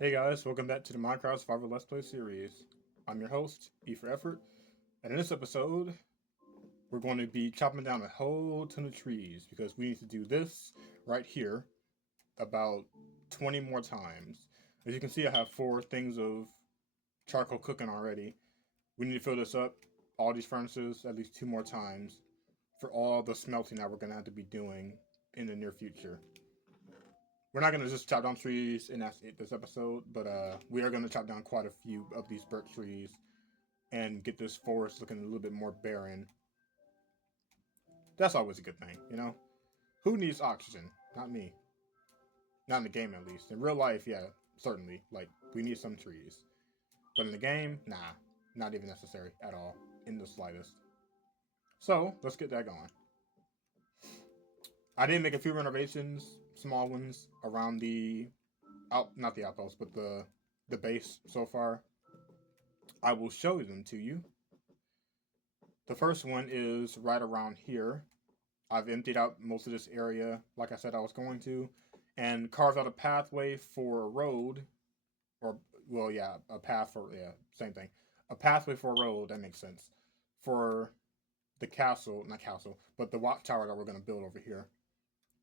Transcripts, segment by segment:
Hey guys, welcome back to the Minecraft Survival Let's Play series. I'm your host, E for Effort, and in this episode, we're going to be chopping down a whole ton of trees because we need to do this right here about 20 more times. As you can see, I have 4 things of charcoal cooking already. We need to fill this up, all these furnaces, at least 2 more times for all the smelting that we're going to have to be doing in the near future. We're not going to just chop down trees and that's it this episode, but we are going to chop down quite a few of these birch trees and get this forest looking a little bit more barren. That's always a good thing, you know? Who needs oxygen? Not me. Not in the game, at least. In real life, yeah, certainly. Like, we need some trees. But in the game, nah. Not even necessary at all. In the slightest. So, let's get that going. I did make a few renovations, small ones, around the not the outpost, but the base so far. I will show them to you. The first one is right around here. I've emptied out most of this area, like I said I was going to, and carved out a pathway for a road, or, well, yeah, a path for, yeah, same thing. A pathway for a road, that makes sense, for the castle, not castle, but the watchtower that we're going to build over here.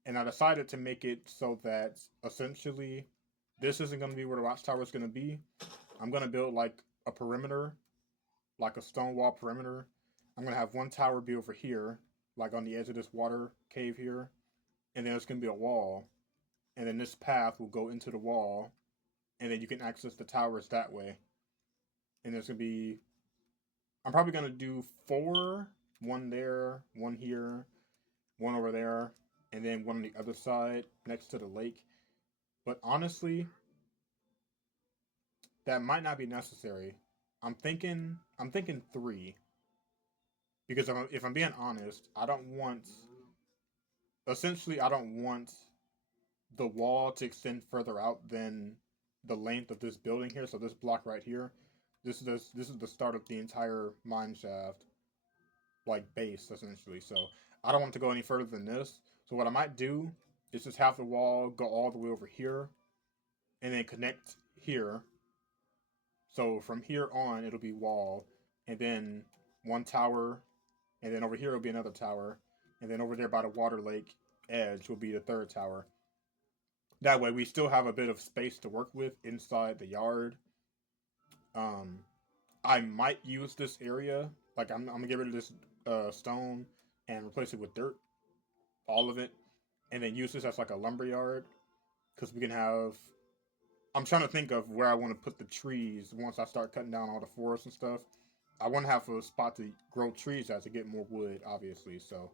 And I decided to make it so that, essentially, this isn't going to be where the watchtower is going to be. I'm going to build, like, a perimeter, like a stone wall perimeter. I'm going to have one tower be over here, like on the edge of this water cave here. And then there's going to be a wall. And then this path will go into the wall. And then you can access the towers that way. And there's going to be... I'm probably going to do 4. One there, one here, one over there. And then one on the other side next to the lake. But honestly, that might not be necessary. I'm thinking 3. Because if I'm being honest, I don't want the wall to extend further out than the length of this building here. So this block right here, this is the start of the entire mine shaft, like base essentially. So I don't want to go any further than this. So what I might do is just have the wall go all the way over here, and then connect here. So from here on, it'll be wall, and then one tower, and then over here will be another tower, and then over there by the water lake edge will be the 3rd tower. That way we still have a bit of space to work with inside the yard. Um, I might use this area, like I'm gonna get rid of this stone and replace it with dirt, all of it, and then use this as like a lumber yard, because we can have... I'm trying to think of where I want to put the trees once I start cutting down all the forests and stuff. I want to have a spot to grow trees at to get more wood, obviously. So,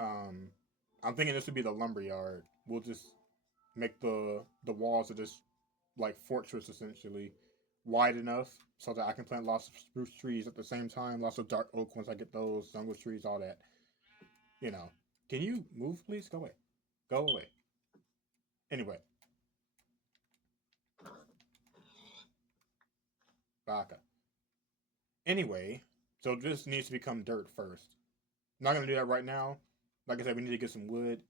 I'm thinking this would be the lumber yard. We'll just make the walls of this like fortress essentially wide enough so that I can plant lots of spruce trees at the same time, lots of dark oak once I get those, jungle trees, all that. You know. Can you move, please? Go away. Go away. Anyway, Baka. Anyway, so this needs to become dirt first. I'm not gonna do that right now. Like I said, we need to get some wood.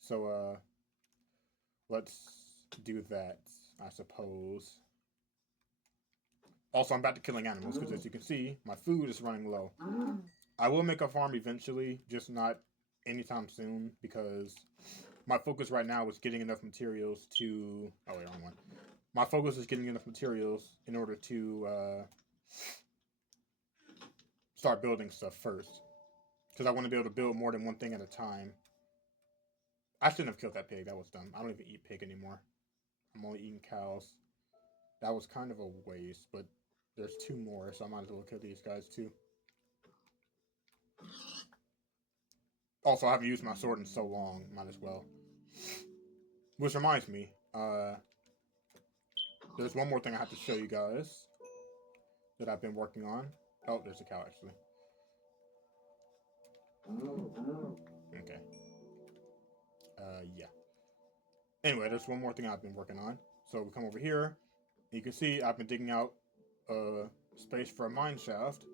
So let's do that, I suppose. Also, I'm back to killing animals because, as you can see, my food is running low. I will make a farm eventually, just not anytime soon, because my focus right now is getting enough materials to... Oh, wait, wrong one. My focus is getting enough materials in order to start building stuff first. because I want to be able to build more than one thing at a time. I shouldn't have killed that pig. That was dumb. I don't even eat pig anymore. I'm only eating cows. That was kind of a waste, but there's two more, so I might as well kill these guys too. Also, I haven't used my sword in so long. Might as well. Which reminds me, there's one more thing I have to show you guys that I've been working on. Oh, there's a cow actually. Okay. Yeah. Anyway, there's one more thing I've been working on. So we come over here. You can see I've been digging out a space for a mine shaft.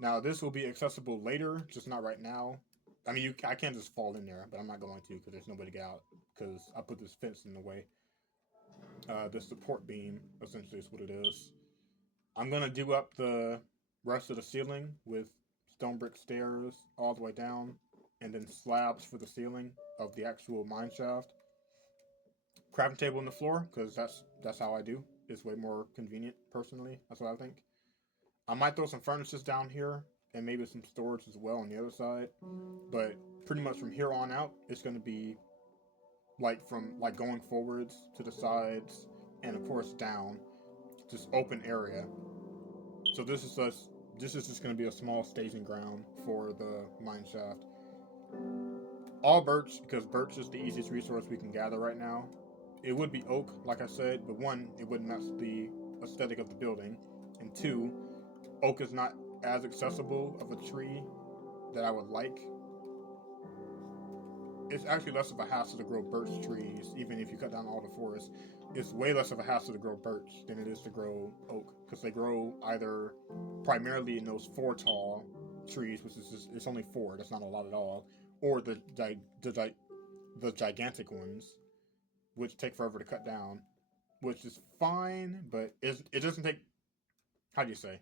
Now this will be accessible later, just not right now. I mean, I can't just fall in there, but I'm not going to because there's nobody to get out because I put this fence in the way. The support beam essentially is what it is. I'm gonna do up the rest of the ceiling with stone brick stairs all the way down, and then slabs for the ceiling of the actual mine shaft. Crafting table on the floor because that's how I do. It's way more convenient personally. That's what I think. I might throw some furnaces down here and maybe some storage as well on the other side. But pretty much from here on out, it's going to be from going forwards to the sides and of course down, just open area. So this is just going to be a small staging ground for the mine shaft. All birch because birch is the easiest resource we can gather right now. It would be oak, like I said, but one, it would mess the aesthetic of the building, and two, oak is not as accessible of a tree that I would like. It's actually less of a hassle to grow birch trees, even if you cut down all the forest. It's way less of a hassle to grow birch than it is to grow oak, because they grow either primarily in those 4 tall trees, which is it's only 4. That's not a lot at all, or the gigantic ones, which take forever to cut down, which is fine, but it doesn't take, how do you say,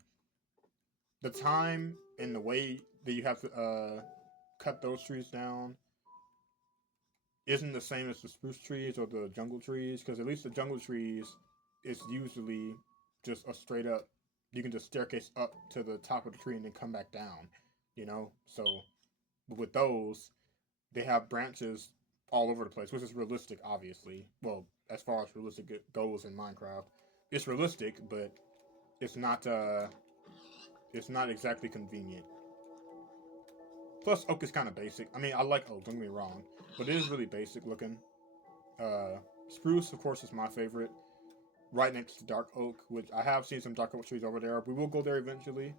the time and the way that you have to cut those trees down isn't the same as the spruce trees or the jungle trees, because at least the jungle trees is usually just a straight up, you can just staircase up to the top of the tree and then come back down, so with those they have branches all over the place, which is realistic, obviously. Well, as far as realistic goes in Minecraft, it's realistic, but it's not exactly convenient. Plus, oak is kind of basic. I mean, I like oak. Don't get me wrong, but it is really basic looking. Spruce, of course, is my favorite. Right next to dark oak, which I have seen some dark oak trees over there. We will go there eventually,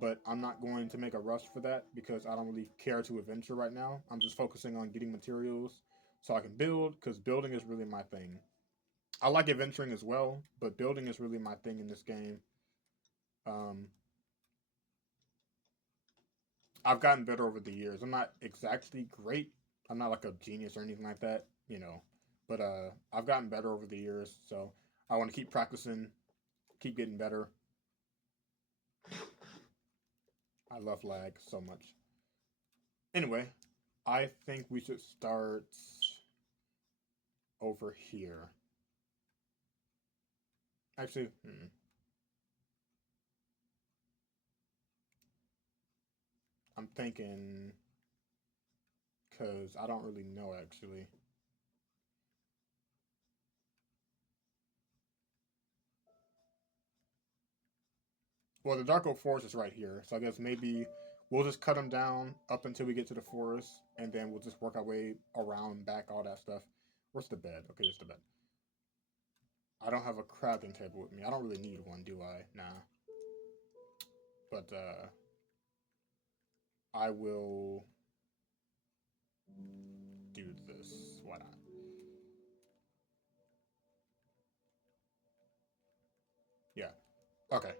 but I'm not going to make a rush for that because I don't really care to adventure right now. I'm just focusing on getting materials so I can build, because building is really my thing. I like adventuring as well, but building is really my thing in this game. Um, I've gotten better over the years. I'm not exactly great. I'm not like a genius or anything like that, but I've gotten better over the years, so I want to keep practicing, keep getting better. I love lag so much. Anyway, I think we should start over here. Actually, I'm thinking, because I don't really know actually. Well, the Dark Oak Forest is right here, so I guess maybe we'll just cut them down up until we get to the forest, and then we'll just work our way around, back, all that stuff. Where's the bed? Okay, there's the bed. I don't have a crafting table with me. I don't really need one, do I? Nah. But I will do this. Why not? Yeah. Okay.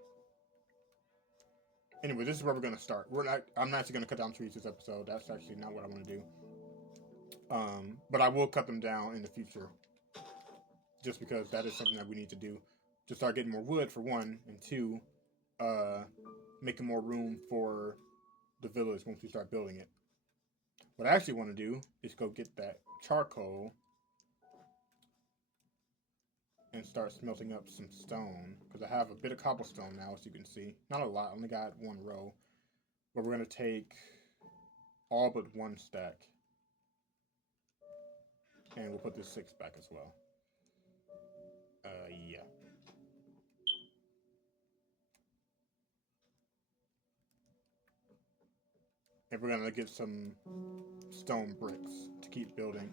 Anyway, this is where we're gonna start. I'm not actually gonna cut down trees this episode. That's actually not what I want to do. But I will cut them down in the future, just because that is something that we need to do to start getting more wood for one, and two, uh, making more room for the village once we start building it. What I actually want to do is go get that charcoal and start smelting up some stone, because I have a bit of cobblestone now, as you can see. Not a lot. I only got 1 row. But we're gonna take all but one stack. And we'll put this 6 back as well. Yeah. And we're gonna get some stone bricks to keep building.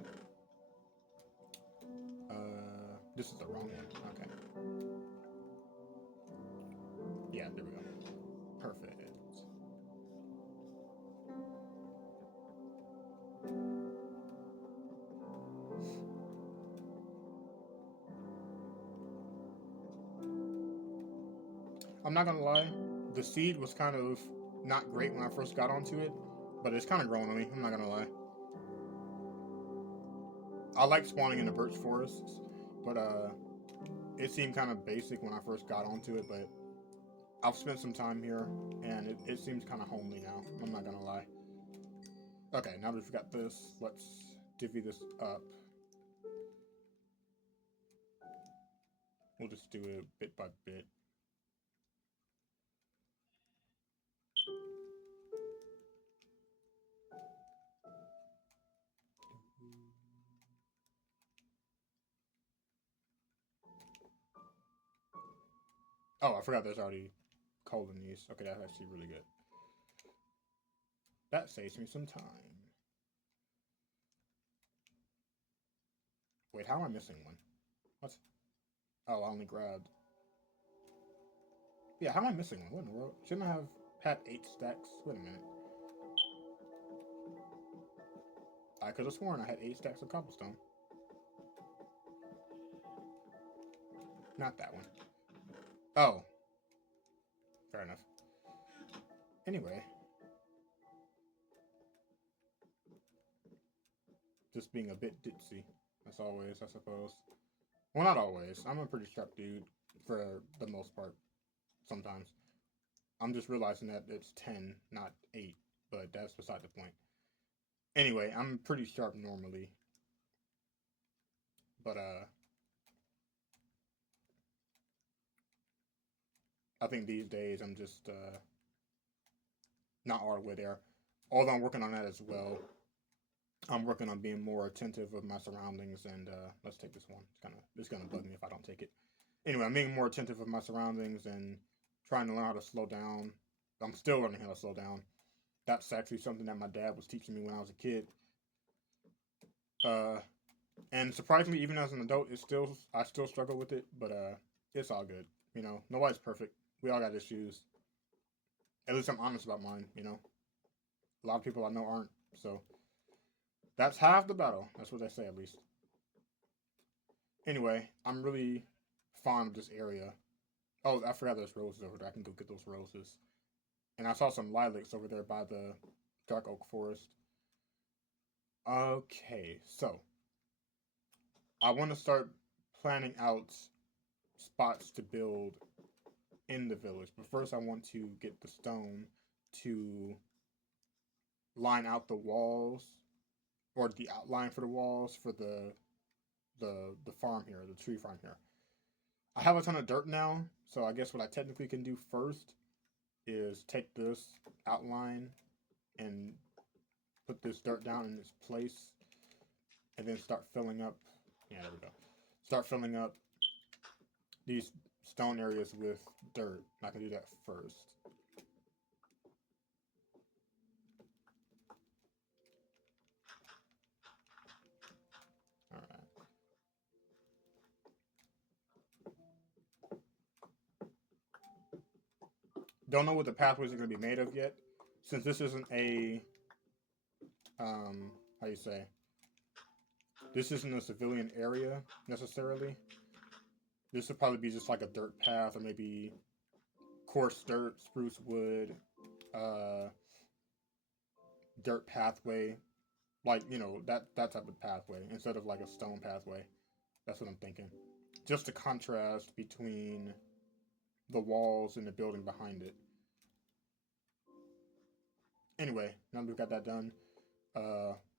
This is the wrong one. Okay. Yeah, there we go. Perfect. I'm not gonna lie, the seed was kind of not great when I first got onto it, but it's kind of growing on me. I'm not gonna lie. I like spawning in the birch forests, but it seemed kind of basic when I first got onto it. But I've spent some time here, and it seems kind of homely now. I'm not gonna lie. Okay, now that we've got this, let's divvy this up. We'll just do it bit by bit. Oh, I forgot there's already coal in these. Okay, that's actually really good. That saves me some time. Wait, how am I missing one? What? Oh, I only grabbed. Yeah, how am I missing one? What in the world? Shouldn't I have had 8 stacks? Wait a minute. I could have sworn I had 8 stacks of cobblestone. Not that one. Oh. Fair enough. Anyway. Just being a bit ditzy. As always, I suppose. Well, not always. I'm a pretty sharp dude for the most part. Sometimes. I'm just realizing that it's 10, not 8. But that's beside the point. Anyway, I'm pretty sharp normally. But, I think these days I'm just, not all the way there. Although I'm working on that as well. I'm working on being more attentive of my surroundings, and let's take this one. It's gonna bug me if I don't take it. Anyway, I'm being more attentive of my surroundings and trying to learn how to slow down. I'm still learning how to slow down. That's actually something that my dad was teaching me when I was a kid. And surprisingly, even as an adult, I still struggle with it, but it's all good. You know, nobody's perfect. We all got issues. At least I'm honest about mine. You know, a lot of people I know aren't. So that's half the battle. That's what they say, at least. Anyway, I'm really fond of this area. Oh, I forgot there's roses over there. I can go get those roses. And I saw some lilacs over there by the dark oak forest. Okay, so I want to start planning out spots to build in the village. But first, I want to get the stone to line out the walls, or the outline for the walls for the farm here, the tree farm here. I have a ton of dirt now, so I guess what I technically can do first is take this outline and put this dirt down in its place, and then start filling up. Yeah, there we go. Start filling up these stone areas with dirt. I can do that first. All right. Don't know what the pathways are going to be made of yet, since this isn't a how you say, this isn't a civilian area necessarily. This would probably be just like a dirt path, or maybe coarse dirt, spruce wood, uh, dirt pathway, like that type of pathway instead of like a stone pathway. That's what I'm thinking. Just a contrast between the walls and the building behind it. Anyway, now that we've got that done,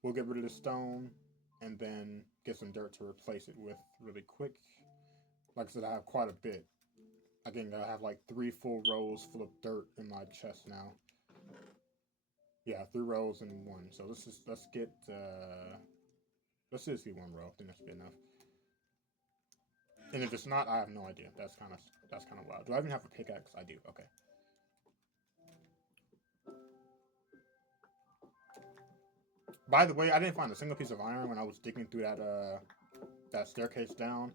we'll get rid of the stone and then get some dirt to replace it with really quick. Like I said, I have quite a bit. I think I have like 3 full rows full of dirt in my chest now. Yeah, 3 rows and one. So let's get let's just see 1 row. I think that should be enough. And if it's not, I have no idea. That's kind of wild. Do I even have a pickaxe? I do. Okay. By the way, I didn't find a single piece of iron when I was digging through that staircase down.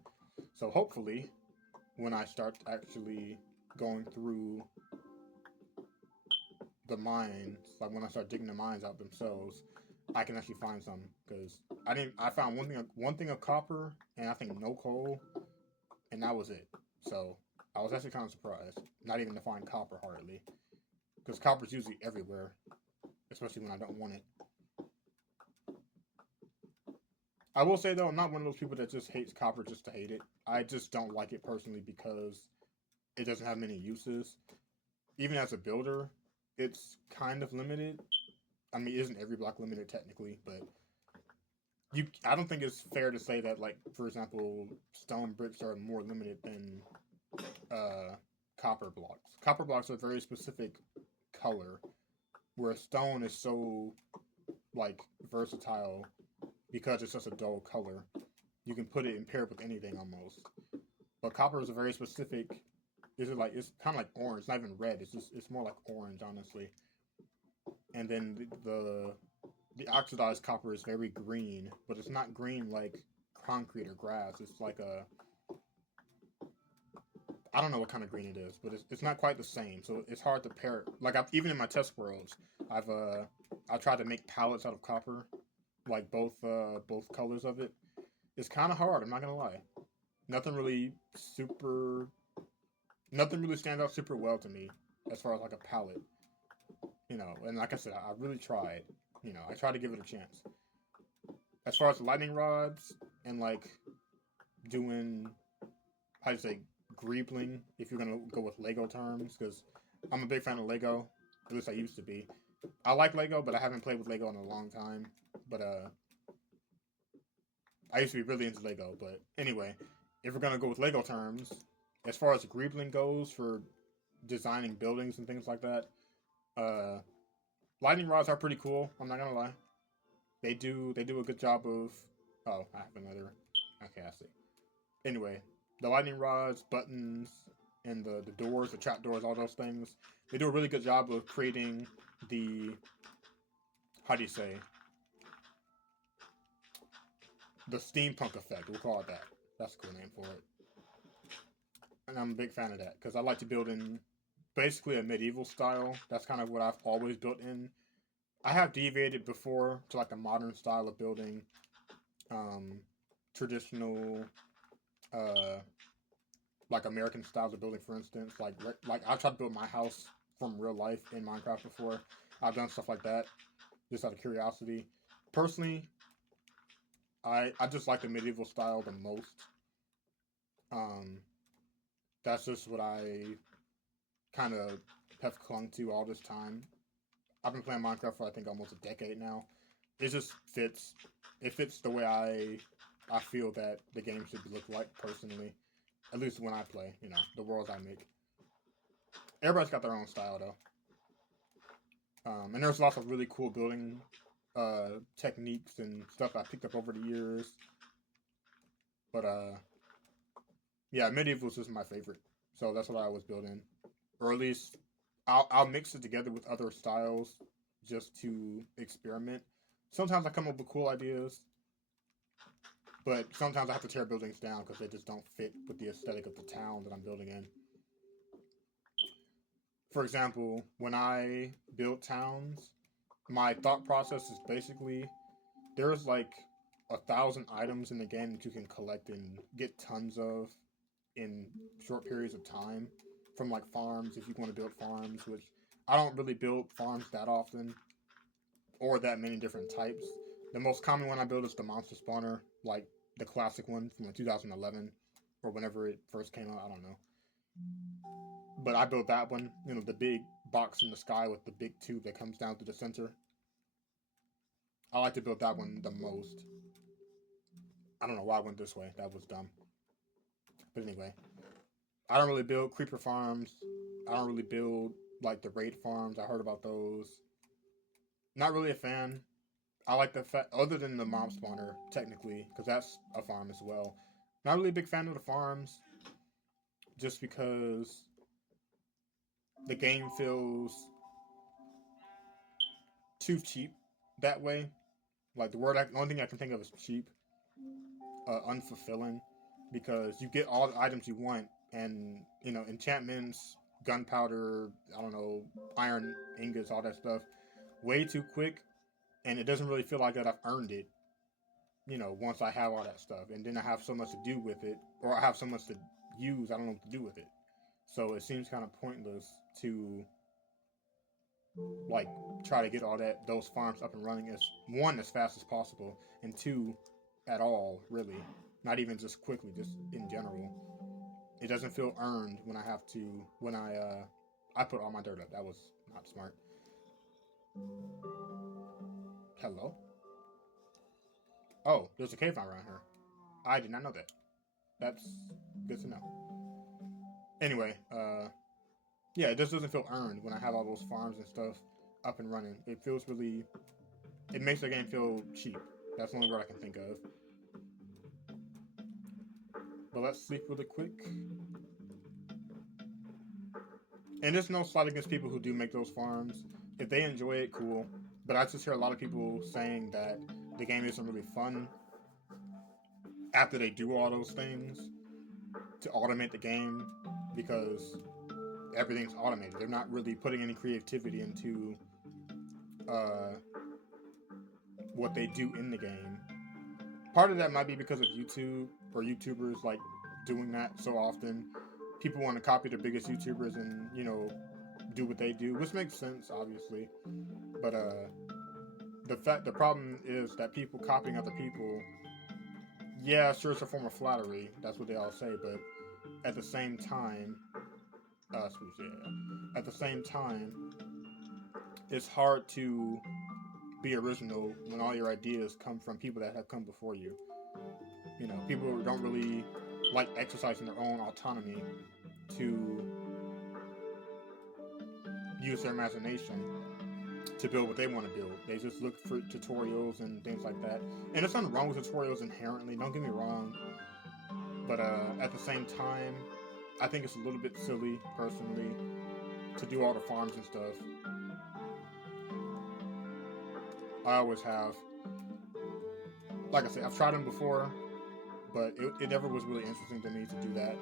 So hopefully, when I start actually going through the mines, like when I start digging the mines out themselves, I can actually find some. Because I found one thing of copper and I think no coal, and that was it. So I was actually kind of surprised. Not even to find copper hardly, because copper's usually everywhere, especially when I don't want it. I will say though, I'm not one of those people that just hates copper just to hate it. I just don't like it personally because it doesn't have many uses. Even as a builder, it's kind of limited. I mean, isn't every block limited technically, but I don't think it's fair to say that, like, for example, stone bricks are more limited than uh, copper blocks. Copper blocks are a very specific color, where stone is so, like, versatile because it's just a dull color. You can put it in paired with anything almost. But copper is a very specific. It's kind of like orange, it's not even red. It's more like orange, honestly. And then the oxidized copper is very green, but it's not green like concrete or grass. It's like a, I don't know what kind of green it is, but it's not quite the same. So it's hard to pair. Like even in my test worlds, I tried to make pallets out of copper, like both colors of it. It's kind of hard. I'm not gonna lie. Nothing really super. Nothing really stands out super well to me as far as like a palette, And like I said, I really tried. I tried to give it a chance. As far as lightning rods and like doing, how do you say, greebling, if you're gonna go with Lego terms, because I'm a big fan of Lego. At least I used to be. I like Lego, but I haven't played with Lego in a long time. But I used to be really into Lego. But anyway, if we're gonna go with Lego terms, as far as greebling goes for designing buildings and things like that, uh, lightning rods are pretty cool. I'm not gonna lie. They do a good job of. Oh, I have another. Okay, I see. Anyway, the lightning rods, buttons, and the doors, the trap doors, all those things. They do a really good job of creating the, how do you say, the steampunk effect. We'll call it that. That's a cool name for it. And I'm a big fan of that because I like to build in basically a medieval style. That's kind of what I've always built in. I have deviated before to like a modern style of building, um, traditional, uh, like American styles of building, for instance. Like I've tried to build my house from real life in Minecraft before. I've done stuff like that just out of curiosity. Personally, I just like the medieval style the most. Um, that's just what I kind of have clung to all this time. I've been playing Minecraft for I think almost a decade now. It just fits. It fits the way I feel that the game should look like personally. At least when I play, the worlds I make. Everybody's got their own style though. And there's lots of really cool building techniques and stuff I picked up over the years. But yeah, medieval is just my favorite, so that's what I always build in, or at least I'll mix it together with other styles just to experiment. Sometimes I come up with cool ideas, but sometimes I have to tear buildings down because they just don't fit with the aesthetic of the town that I'm building in. For example, when I build towns, my thought process is basically there's like 1,000 items in the game that you can collect and get tons of in short periods of time from like farms if you want to build farms, which I don't really build farms that often or that many different types. The most common one I build is the monster spawner, like the classic one from like 2011 or whenever it first came out. I don't know, but I built that one. The big box in the sky with the big tube that comes down to the center. I like to build that one the most. I don't know why I went this way. That was dumb. But anyway, I don't really build creeper farms. I don't really build like the raid farms. I heard about those. Not really a fan. I like the fact, other than the mob spawner, technically, because that's a farm as well. Not really a big fan of the farms, just because the game feels too cheap that way. Like the only thing I can think of is cheap, unfulfilling, because you get all the items you want, and enchantments, gunpowder, I don't know, iron ingots, all that stuff, way too quick, and it doesn't really feel like that I've earned it. Once I have all that stuff, and then I have so much to do with it, or I have so much to use, I don't know what to do with it. So it seems kind of pointless to like try to get all those farms up and running as one as fast as possible, and two at all really, not even just quickly, just in general. It doesn't feel earned when I put all my dirt up. That was not smart. Hello. Oh, there's a cave around here. I did not know that. That's good to know. Anyway, yeah, it just doesn't feel earned when I have all those farms and stuff up and running. It feels really, it makes the game feel cheap. That's the only word I can think of. But let's sleep really quick. And there's no slight against people who do make those farms. If they enjoy it, cool. But I just hear a lot of people saying that the game isn't really fun after they do all those things to automate the game, because everything's automated. They're not really putting any creativity into what they do in the game. Part of that might be because of YouTube or YouTubers like doing that so often. People want to copy the biggest YouTubers and do what they do, which makes sense, obviously. But the problem is that people copying other people. Yeah, sure, it's a form of flattery. That's what they all say. But at the same time, at the same time, it's hard to be original when all your ideas come from people that have come before you. People don't really like exercising their own autonomy to use their imagination to build what they want to build. They just look for tutorials and things like that. And there's nothing wrong with tutorials inherently, don't get me wrong. But at the same time, I think it's a little bit silly, personally, to do all the farms and stuff. I always have. Like I said, I've tried them before, but it never was really interesting to me to do that.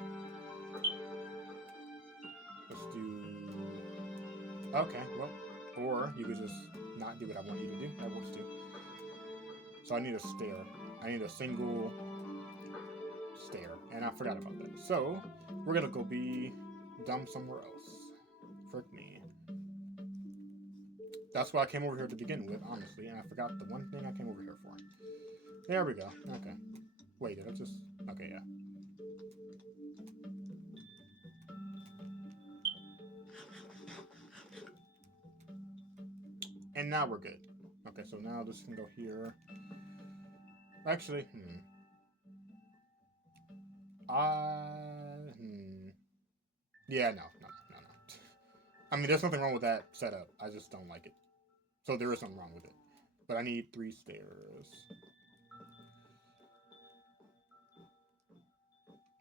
Let's do... Okay, well, or you could just not do what I want you to do. That works too. So I need a stair. I need a single stair, and I forgot about that. So we're gonna go be dumb somewhere else. Frick me. That's why I came over here to begin with, honestly, and I forgot the one thing I came over here for. There we go. Okay. Wait, did I just... Okay, yeah. And now we're good. Okay, so now this can go here. Actually, Yeah, no. I mean, there's nothing wrong with that setup. I just don't like it. So there is something wrong with it. But I need 3 stairs.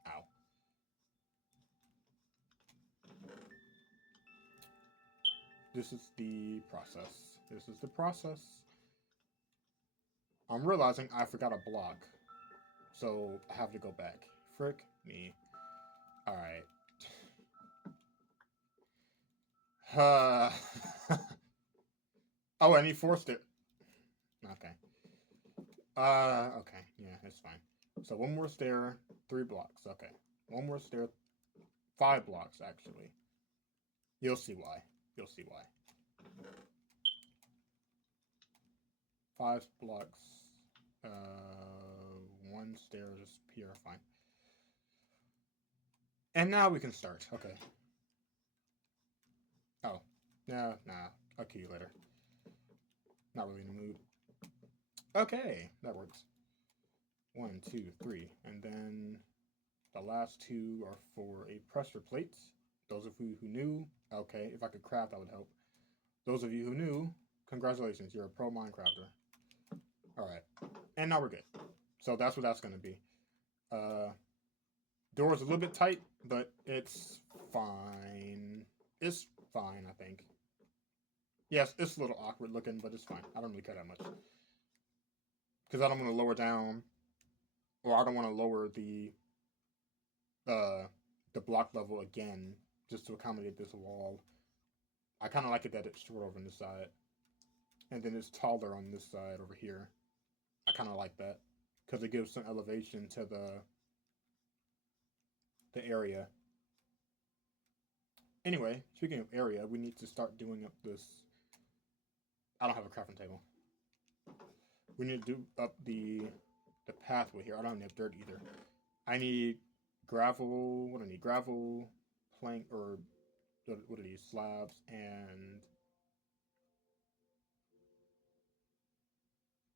Ow. This is the process. This is the process. I'm realizing I forgot a block. So I have to go back. Frick me. Alright. Oh, I need 4 stairs. Okay. Okay. Yeah, that's fine. So 1 more stair, 3 blocks. Okay. 1 more stair, 5 blocks, actually. You'll see why. You'll see why. 5 blocks. 1 stair just here. Fine. And now we can start. Okay. Oh. Nah. I'll kill you later. Not really in the mood. Okay. That works. 1, 2, 3. And then the last 2 are for a pressure plate. Those of you who knew, okay, if I could craft, that would help. Those of you who knew, Congratulations, you're a pro Minecrafter. Alright. And now we're good. So that's what that's going to be. Door's a little bit tight, but it's fine. It's fine, I think. Yes, it's a little awkward looking, but it's fine. I don't really care that much. Because I don't want to lower down, or I don't want to lower the block level again, just to accommodate this wall. I kind of like it that it's short over on this side. And then it's taller on this side over here. I kind of like that. Because it gives some elevation to the area. Anyway, speaking of area, we need to start doing up this. I don't have a crafting table. We need to do up the pathway here. I don't have dirt either. I need gravel. What do I need? Gravel, plank, or what are these? Slabs and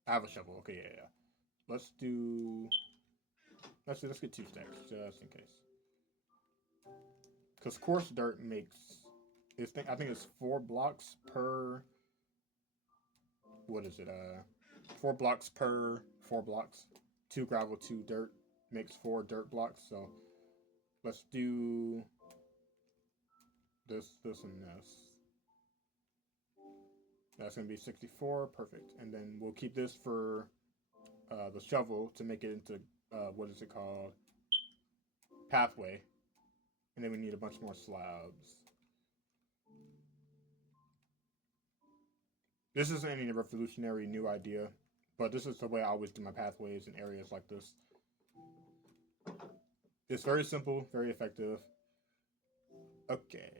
I have a shovel. Okay, yeah. Let's get 2 stacks just in case. Because coarse dirt makes I think it's 4 blocks per. What is it? 4 blocks per 4 blocks. 2 gravel, 2 dirt makes 4 dirt blocks. So let's do this, and this. That's gonna be 64, perfect. And then we'll keep this for the shovel to make it into what is it called? Pathway. And then we need a bunch more slabs. This isn't any revolutionary new idea, but this is the way I always do my pathways in areas like this. It's very simple, very effective. Okay.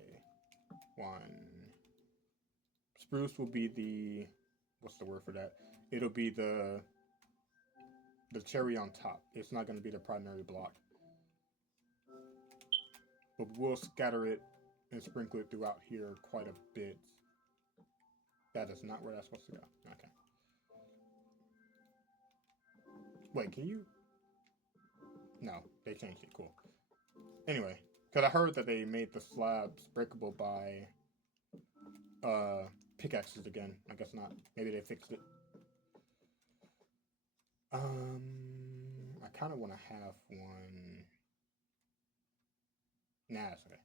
1. Spruce will be the, what's the word for that? It'll be the cherry on top. It's not going to be the primary block. But we'll scatter it and sprinkle it throughout here quite a bit. That is not where that's supposed to go. Okay. Wait, can you? No, they changed it. Cool. Anyway, because I heard that they made the slabs breakable by pickaxes again. I guess not. Maybe they fixed it. I kind of want to have one. Nah, it's okay.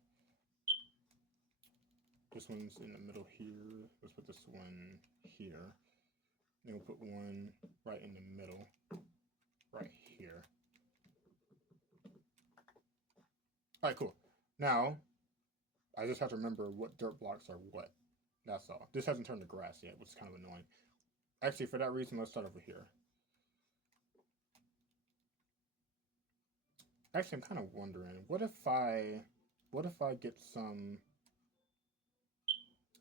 This one's in the middle here. Let's put this one here. Then we'll put one right in the middle, right here. Alright, cool. Now, I just have to remember what dirt blocks are what. That's all. This hasn't turned to grass yet, which is kind of annoying. Actually, for that reason, let's start over here. Actually, I'm kind of wondering, what if I get some...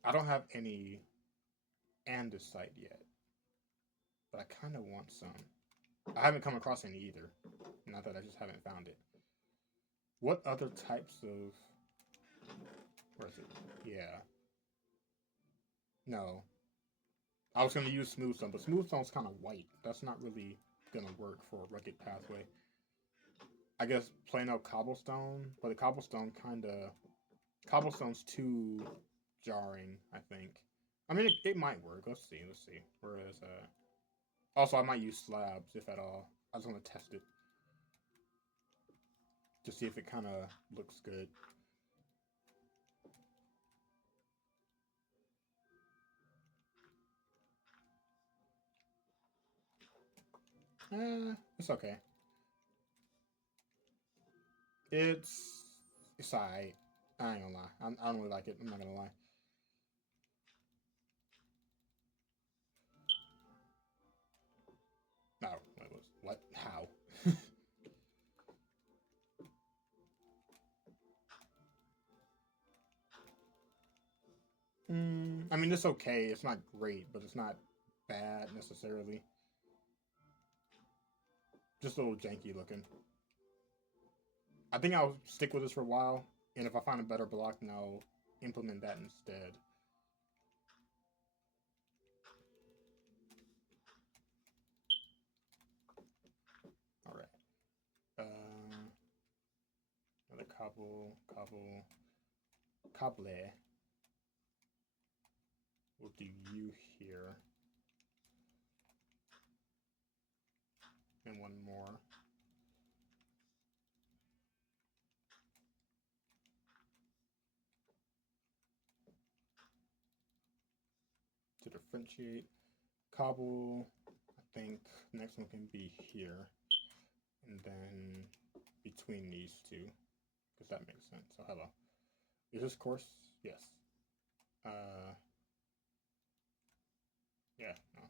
I don't have any andesite yet, but I kind of want some. I haven't come across any either. Not that I just haven't found it. What other types of... Where is it? Yeah. No. I was going to use smooth stone, but smooth stone's kind of white. That's not really going to work for a rugged pathway. I guess plain out cobblestone, but the cobblestone kind of... Cobblestone's too jarring, I think. I mean, it might work. Let's see. Whereas, also, I might use slabs, if at all. I just want to test it. To see if it kind of looks good. It's okay. It's alright. I ain't gonna lie. I don't really like it. I'm not gonna lie. No, what? How? I mean, it's okay. It's not great, but it's not bad necessarily. Just a little janky looking. I think I'll stick with this for a while, and if I find a better block, then I'll implement that instead. Alright. Another cobble. We'll do you here. And one more. To differentiate. Cobble, I think next one can be here. And then between these two. Because that makes sense. So hello. Is this course? Yes. Yeah, no.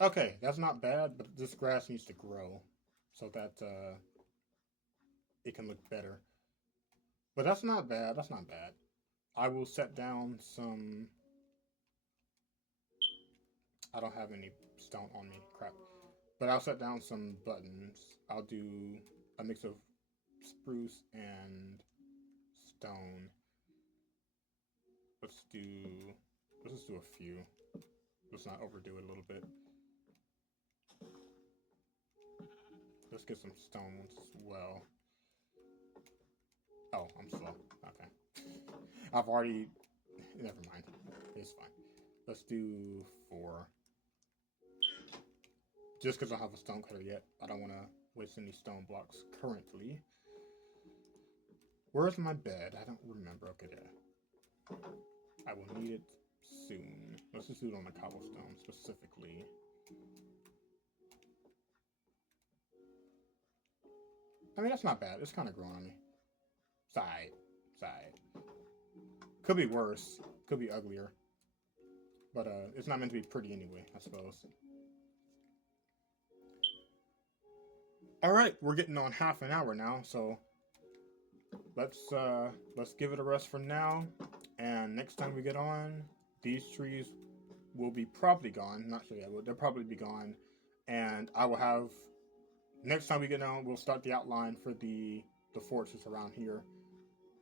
Okay, that's not bad, but this grass needs to grow so that it can look better. But that's not bad. That's not bad. I will set down some. I don't have any stone on me. Crap. But I'll set down some buttons. I'll do a mix of spruce and stone. Let's do. Let's just do a few. Let's not overdo it a little bit. Let's get some stone ones as well. Oh, I'm slow. Okay. I've already. Never mind. It's fine. Let's do 4. Just because I don't have a stone cutter yet, I don't want to waste any stone blocks currently. Where's my bed? I don't remember. Okay, there. I will need it soon. Let's just do it on the cobblestone specifically. I mean, that's not bad. It's kind of growing on me. Side. Could be worse. Could be uglier. But it's not meant to be pretty anyway, I suppose. All right, we're getting on half an hour now, so let's give it a rest for now. And next time we get on, these trees will be probably gone. Not sure yet. They'll probably be gone, and I will have. Next time we get on, we'll start the outline for the fortress around here,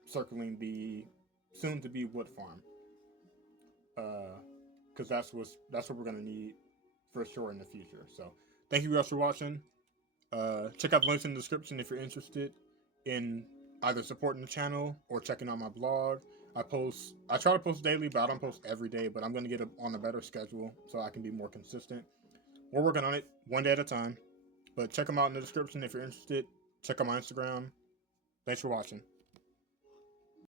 circling the soon-to-be wood farm. Because that's what we're gonna need for sure in the future. So thank you guys for watching. Check out the links in the description if you're interested in either supporting the channel or checking out my blog. I try to post daily, but I don't post every day. But I'm gonna get on a better schedule so I can be more consistent. We're working on it one day at a time. But check them out in the description if you're interested. Check out my Instagram. Thanks for watching.